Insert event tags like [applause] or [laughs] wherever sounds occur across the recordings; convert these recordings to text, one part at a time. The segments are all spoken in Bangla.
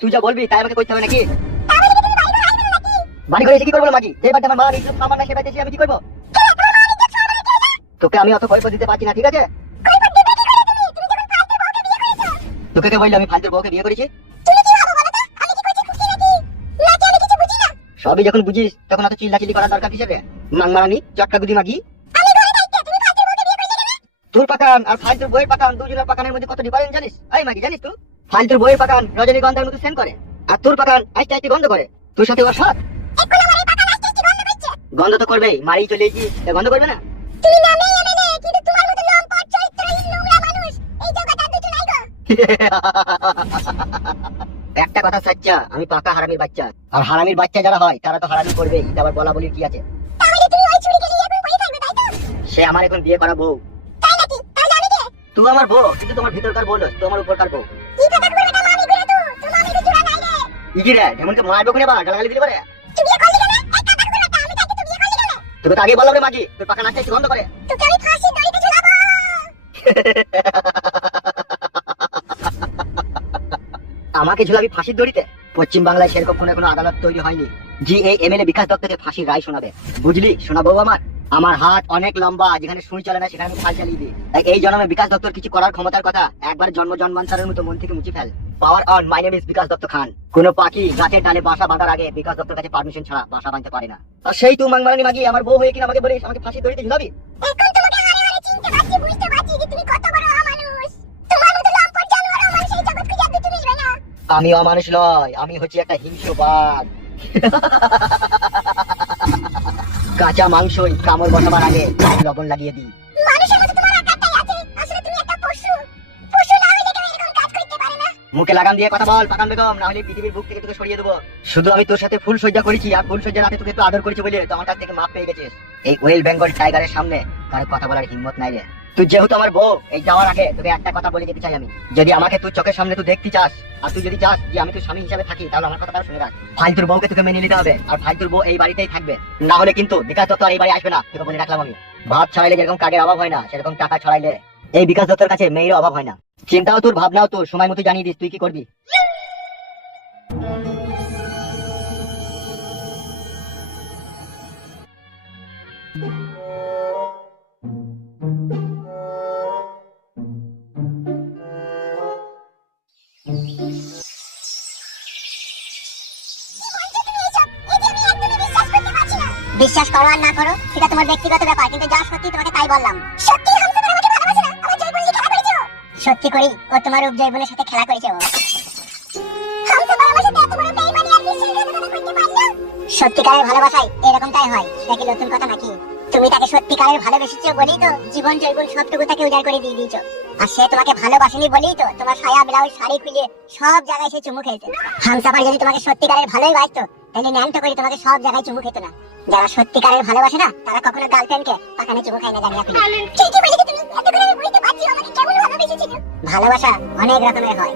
তুই যা বলবি, তাই আমাকে করতে হবে নাকি? বাড়ি এসে কি করব মাগি? বাড়িতে আমার মা ইজ্জত সম্মান না সে বাড়িতে আমি কি করব? তোকে আমি অত কৈফত দিতে পারছি না, ঠিক আছে? তোকে কে বললি, আমি ফালতুর বউকে বিয়ে করেছি? সবই যখন বুঝিস, তখন অত চিল্লাচিল্লি করার দরকার রে? মাংমারানি চটকা গুদি মাগি। তোর পাকান আর ফালতুর বইয়ের পাকান, দুজনের পাকানের মধ্যে কত ডিফারেন্স জানিস? এই মাগি, জানিস তুই ফালতুর বইয়ের পাকান রজনীগন্ধার মতো সেন করে আর তোর পাকান আইতে আইতে গন্ধ করে। তোর সাথে ওর সাথ গন্ধ তো করবেই মারি চলে গিয়ে গন্ধ করবে না? [laughs] একটা কথা সাচ্চা আমি পাকা হারামির বাচ্চা। আর হারামির বাচ্চা যারা হয় তারা তো হারামি করবেই আবার বলা বলির কি আছে? সে আমার এখন বিয়ে করা বউ। তুই আমার বউ কিন্তু তোমার ভিতরকার বউ তোমার উপরকার বউ। ইজি রে এমনকি মারবে কোনে বা গালাগালি দিলে পারে? তোকে তো আগে বললাম রে মাগি তোর পাকা নাচটা একটু বন্ধ করে। আমাকে ঝুলাবি ফাঁসির দড়িতে? পশ্চিম বাংলায় সেরকম কোনো কোনো আদালত তৈরি হয়নি। জি এই এ বিকাশ দত্তকে ফাঁসির রায় শোনাবে। বুঝলি শোনাবো আমার? আমার হাত অনেক লম্বা যেখানে সুই চলে না সেখানে আমি ফাল চালিয়ে দিই। তাই এই জন্মে বিকাশ দত্তর কিছু করার ক্ষমতার কথা একবার জন্ম জন্মান্তরের মতো মন থেকে মুছে fail. Power on my name is Bikash Dutta Khan. কোন পাখি গাছের ডালে বাসা বাঁধার আগে বিকাশ দত্তর কাছে পারমিশন ছাড়া বাসা বাঁধতে পারে না। আর সেই তুই মাংমারানি মাগি আমার বউ হয়ে কিনা আমাকে বলিস আমাকে ফাঁসির দড়িতে ঝুলাবি? আমি অমানুষ নয় আমি হচ্ছি একটা হিংস্র বাঘ [laughs] কাঁচা মাংসই কামড় বসাবার আগে লবণ লাগিয়ে দিই। মুখে লাগাম দিয়ে কথা বল পাকান বেগম না হলে পৃথিবীর বুক থেকে তোকে সরিয়ে দেবো। শুধু আমি তোর সাথে ফুল সজ্জা করেছি আর ফুল সজ্জা রাতে তোকে একটু আদর করেছি বলে তো আমার কাছ থেকে মাপ পেয়ে গেছিস। এই ওয়েল বেঙ্গল টাইগারের সামনে কারও কথা বলার হিম্মত নাই রে। তুই যেহেতু আমার বউ, এই যাওয়ার আগে তোকে একটা কথা বলে যেতে চাই আমি। যদি আমাকে তুই চোখের সামনে তুই দেখতে চাস, আর তুই যদি চাস যে আমি তোর স্বামী হিসাবে থাকি, তাহলে আমার কথাটা শুনে রাখ। ফালতুর বউকে তোকে মেনে নিতে হবে, আর ফালতুর বউ এই বাড়িতেই থাকবে। না হলে কিন্তু বিকাশ দত্ত আর এই বাড়ি আসবে না, তোকে বলে রাখলাম আমি। ভাত ছড়াইলে যেরকম কাঠের অভাব হয় না, সেরকম টাকা ছড়াইলে এই বিকাশ দত্তর কাছে মেয়ের অভাব হয় না। চিন্তাও তোর, ভাবনাও তোর, সময় মতো জানিয়ে দিস, তুই কি করবি? বিশ্বাস করো আর না করো সেটা তোমার ব্যক্তিগত ব্যাপার কিন্তু যা সত্যি তোমাকে তাই বললাম। সত্যি হামসা আমাকে ভালোবাসে না আমার জয়বুল খেলা করেছে সত্যি করি ও তোমার রূপ জয়বুলের সাথে খেলা করেছে ও। সত্যিকারের ভালোবাসায় এরকমটাই হয় কি নতুন কথা নাকি? তুমি তাকে সত্যিকারের ভালোবেসেছো বলেই তো জীবন জয়গুণ সবটুকু তাকে উজাড় করে দিয়ে দিয়েছ। আর সে তোমাকে ভালোবাসেনি বলেই তো তোমার সায়া ব্লাউজ শাড়ি খুলে সব জায়গায় সে চুমু খেয়েছে। হামসাফার যদি তোমাকে সত্যিকারের ভালোই বাসতো তাহলে ন্যাংটো করে তোমাকে সব জায়গায় চুমু খেত না। যারা সত্যিকারের ভালোবাসে না তারা কখনো গার্লফ্রেন্ডকে পাকানে চুমু খায় না জানি আপনি ভালোবাসা অনেক রকমের হয়।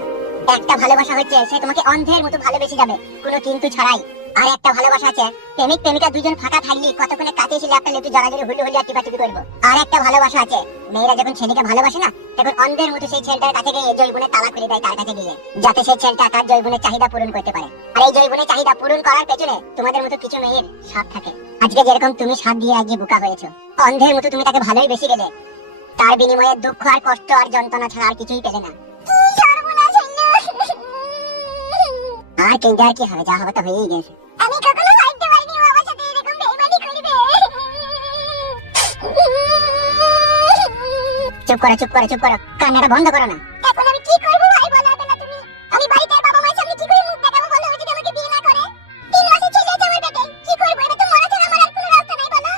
একটা ভালোবাসা হচ্ছে সে তোমাকে অন্ধের মতো ভালোবেসে যাবে কোনো কিন্তু ছাড়াই। আর একটা ভালোবাসা আছে। প্রেমিক প্রেমিকা দুজন ফাঁকা থাকলে কতক্ষণে কাছে এসে একটা লেটু জড়াজড়ি হুলু হুলি আর টিপাটিপি করব। আর একটা ভালোবাসা আছে। মেয়েরা যখন ছেলেকে ভালোবাসে না তখন অন্ধের মতো সেই ছেলেটার কাছে গিয়ে জৈবনে তালা খুলে দেয় তার কাছে গিয়ে যাতে সেই ছেলেটা তার জৈবনের চাহিদা পূরণ করতে পারে। আর এই জৈবনের চাহিদা পূরণ করার পেছনে তোমাদের মতো কিছু মেয়ের সাথ থাকে। আজকে যেরকম তুমি সাথ দিয়ে আজকে বোকা হয়েছো অন্ধের মতো তুমি তাকে ভালোই বেশি গেলে তার বিনিময়ে দুঃখ আর কষ্ট আর যন্ত্রণা ছাড়া আর কিছুই পেলে না। আর কিন্তু আর কি হবে? যা হবে তো হয়েই গেছে। চুপ করো চুপ করো চুপ করো। কান্নাটা বন্ধ করো না। এখন আমি কি করব? ভাই বলো না তুমি। আমি বাড়িতে বাবা মায়ের সামনে কি করে মুখ দেখাবো বলো? যদি আমাকে বিয়ে না করে। তিন মাসের ছেলে আছে আমার পেটে। কি করব? এটা তো মরা ছাড়া আমার আর কোনো রাস্তা নাই বলো।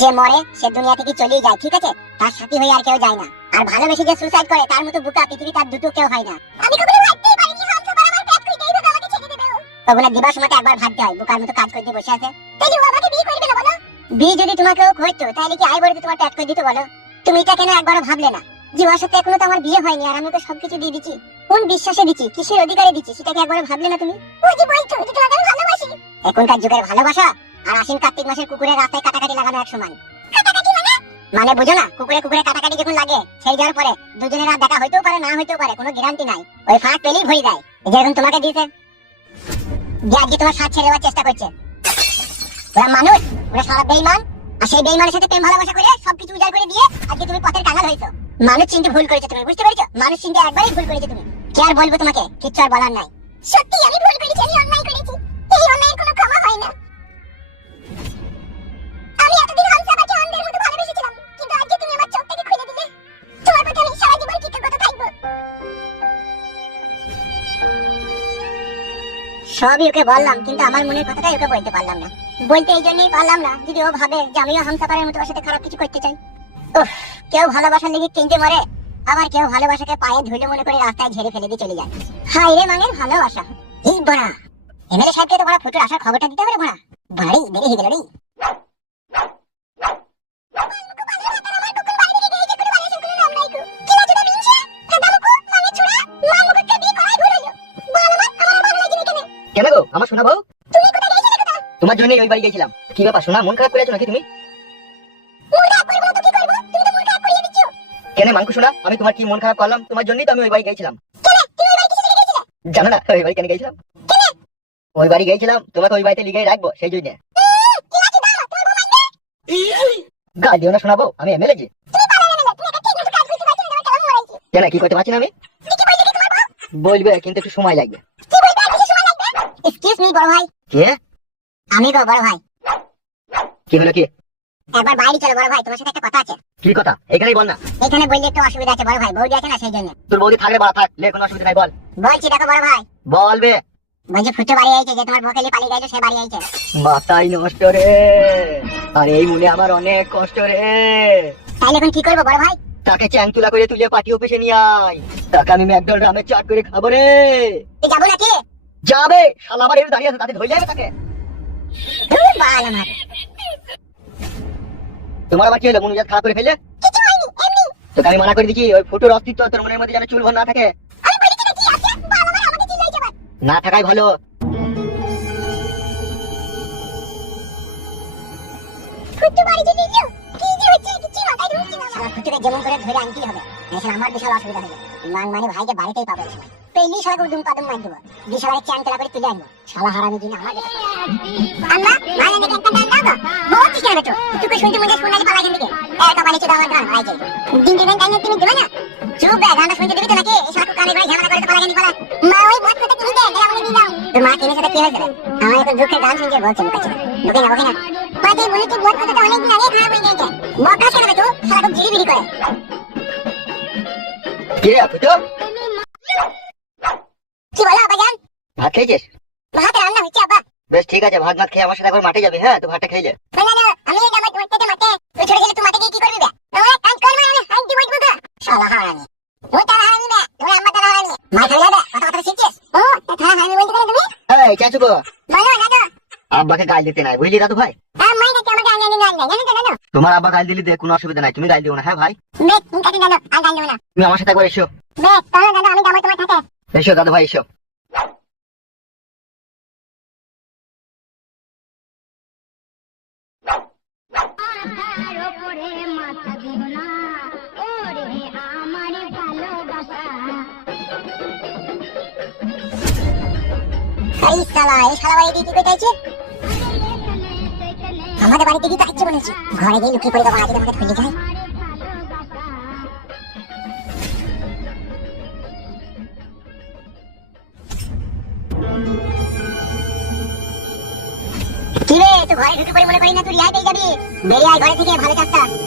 যে মরে সে দুনিয়া থেকে চলেই যায় ঠিক আছে? তার সাথী হয়ে আর কেউ যায় না। আর ভালোবেসে যে সুসাইড করে তার মতো বুকা পৃথিবী তার দুটো কেউ হয় না। আমি কখনো ভাবতেই পারিনি হামসাবার আমার পেট খুইতে এইভাবে আমাকে ছেড়ে দেবে ওগুলা দিবার সময় একবার ভাবতে হয় বুকার মতো কাজ করতে বসে আছে। তাই আমাকে বিয়ে করবে না বলো। বিয়ে যদি তোমাকে ও করতো তাহলে কি আই বলতে তোমার পেট করে দিত বলো? তুমি এটা কেন একবারও ভাবলে না? যে ওর সাথে এখনও তো আমার বিয়ে হয়নি আর আমি তো সবকিছু দিয়ে দিচ্ছি। কোন বিশ্বাসে দিচ্ছি? কিসের অধিকারে দিচ্ছি? সেটাকে একবার ভাবলে না তুমি? ওই যে বলছো যে তোমাকে আমি ভালোবাসি। এখনকার যুগের ভালোবাসা আর আশ্বিন কার্তিক মাসের কুকুরের রাস্তায় কাটাকাটি লাগানো এক সমান। মানে? বুঝো না কুকুরে কুকুরে কাটাকাটি যখন লাগে সেই যাওয়ার পরে দুজনের আর দেখা হইতেও পারে না হইতেও পারে কোনো গ্যারান্টি নাই। ওই ফাঁক পেলেই ভরে দেয় যেরকম তোমাকে দিয়েছে। যে আজকে তোমার সাথ ছেড়ে দেওয়ার চেষ্টা করছে। ওরা মানুষ ওরা সারা বেইমান। আর সেই বেইমানের সাথে প্রেম, ভালোবাসা করে সবকিছু উজাড় করে দিয়ে আজকে তুমি পথের হয়েছো। মানুষ চিনতে ভুল করেছ তুমি, বুঝতে পেরেছ? মানুষ চিনতে একবারই ভুল করেছ তুমি। আর বলব তোমাকে? কিচ্ছু আর বলার নাই। সত্যি, আমি ভুল করেছি, আমি অন্যায় করেছি। এই অন্যায়ের কোনো ক্ষমা হয় না। এতদিন কিন্তু আজকে তুমি সবই ওকে বললাম, কিন্তু আমার মনের কথাটাই ওকে বলতে পারলাম না। বলতে এই জন্যই পারলাম না। যদি ও ভাবে যে আমিও হামসাপারের মতো ওর সাথে খারাপ কিছু করতে চাই। উফ, কেউ ভালোবাসার লেগে কেঁদে মরে, আবার কেউ ভালোবাসাকে পায়ে ধুলে মনে করে রাস্তায় ঝেড়ে ফেলে দিয়ে চলে যায়। হাই রে মানের ভালোবাসা। এই বড়া, এমএলএ সাহেবকে তো বড়া ফুটুর আসার খবরটা দিতে হবে রে বড়া। ভারী দেরি হয়ে গেল রে। আমার শোনা বউ? তোমার জন্য ওই বাড়ি গেছিলাম। কি ব্যাপার শোনা মন খারাপ করেছ নাকি তুমি? কেন মাংকু শোনা আমি তোমার কি মন খারাপ করলাম? তোমার জন্যই তো আমি ওই বাড়ি গেছিলাম। জানো না ওই বাড়ি কেন গেছিলাম? ওই বাড়ি গেছিলাম তোমাকে ওই বাড়িতে লিখে রাখব সেই জন্য। গা দিও না শোনাবো আমি এমএলএ জি কেন কি করতে পারছি না আমি? বলবে কিন্তু একটু সময় লাগবে। এক্সকিউজ মি বড় ভাই। কে? আমি গো বড় ভাই। কি হলো কি? একবার বাইরে চলো বড় ভাই তোমার সাথে একটা কথা আছে। কি কথা? এখানেই বল না। এখানে বললে একটু অসুবিধা আছে বড় ভাই বৌদি আছে না সেই জন্য? তোর বৌদি থাকলে বাড়া থাক লে কোনো অসুবিধা নাই বল। বলছি দেখো বড় ভাই। বলবে। বলছি ফুটো বাড়ি আইছে যে তোমার ভোকেলি পালিয়ে গেছে সে বাড়ি আইছে। মাথাই নষ্ট রে। আর এই মনে আমার অনেক কষ্ট রে। তাইলে এখন কি করব বড় ভাই? তাকে চ্যাংতুলা করে তুলে পার্টি অফিসে নিয়ে আয়। তাকে আমি ম্যাকডোনাল্ড রামের চাট করে খাব রে। যাব নাকি? যাবে। শালা আমার দাঁড়িয়ে আছে তাতে ধরে যাবে তাকে। তোমার আবার কি হলো? মনুজাত খারাপ করে ফেলে তোকে আমি মানা করে দিচ্ছি ওই ফুটোর অস্তিত্ব তোর মনের মধ্যে যেন চুল ভর না থাকে। না থাকাই ভালো। যেমন করে ধরে আনতেই হবে। এখন আমার বিশাল অসুবিধা হয়ে মান মানে ভাইকে বাড়িতেই পাবে এই সময় উদুম পাদুম মার দেবো। বিশালাকে চ্যাং তেলা করে তুলে আনব। শালা হারামি দিন আমার আম্মা ভাই আমাকে একটা গান দাও গো। বহুত কিছু বেটো? তুই কই শুনতে মনে শোনা যে পালা এখান থেকে। একটা বাড়ি চলে আমার গান ভাই যাই দিন দিন গান তুমি দেবে না? চুপ বে গানটা শুনতে দিবি তো নাকি এই শালা কানে করে ঝামেলা করে তো পালা গান পালা। মা, ওই বট কথা তুমি দে দেয়া বলে দিয়ে দাও। তোর মা কিনে সাথে কি হয়েছে আমার এখন দুঃখের গান শুনতে বলছে মুখ ঢুকে না ঢুকে না। পাতে বলে তুই বট কথাটা অনেক দিন আগে খারাপ হয়ে গেছে কাছে না তো? শালা খুব জিরি বিরি করে কে রে ফুটো কি বলো আব্বা জান ভাত খেয়েছিস? ভাত রান্না হচ্ছে আব্বা বেশ ঠিক আছে ভাত ভাত খেয়ে আমার সাথে একবার মাঠে যাবে হ্যাঁ? তো ভাতটা খেয়ে না। না না আমি মাঠে তুই ছোট ছেলে তুই মাঠে গিয়ে কি করবি? বে কাজ আমি বসবো তো। শালা হারানি তুই তার হারানি বে তোমার আম্মা তার হারানি মাথা কথা কথা শিখছিস ও হারানি বলতে পারে তুমি? এই চাচু গো বলো দাদা। আব্বাকে গাল দিতে নাই বুঝলি দাদু ভাই? আম্মাই নাকি আমাকে আঙ্গানি না আঙ্গানি জানো তো জানো তোমার আব্বা গাল দিলি দে কোনো অসুবিধা নাই তুমি গাল দিও না হ্যাঁ ভাই? বে তুমি কাটি জানো আঙ্গানি দেবো না। তুমি আমার সাথে একবার এসো। বে চলো দাদা আমি যাব তোমার সাথে। এসো দাদু ভাই এসো। ওপরে মাথা দিও না ওরে আমার ভালোবাসা। এই শালা এই শালা বাড়ি কি আমাদের বাড়িতে কি কাজ বলেছি ঘরে গিয়ে লুকিয়ে পড়ে বাবা আজকে আমাকে খুলে যায় কি রে তুই ঘরে ঢুকে পড়ে মনে করি না, তুই রিহাই পেয়ে যাবি। বেরিয়ে আয় ঘরে থেকে, ভালো চাপটা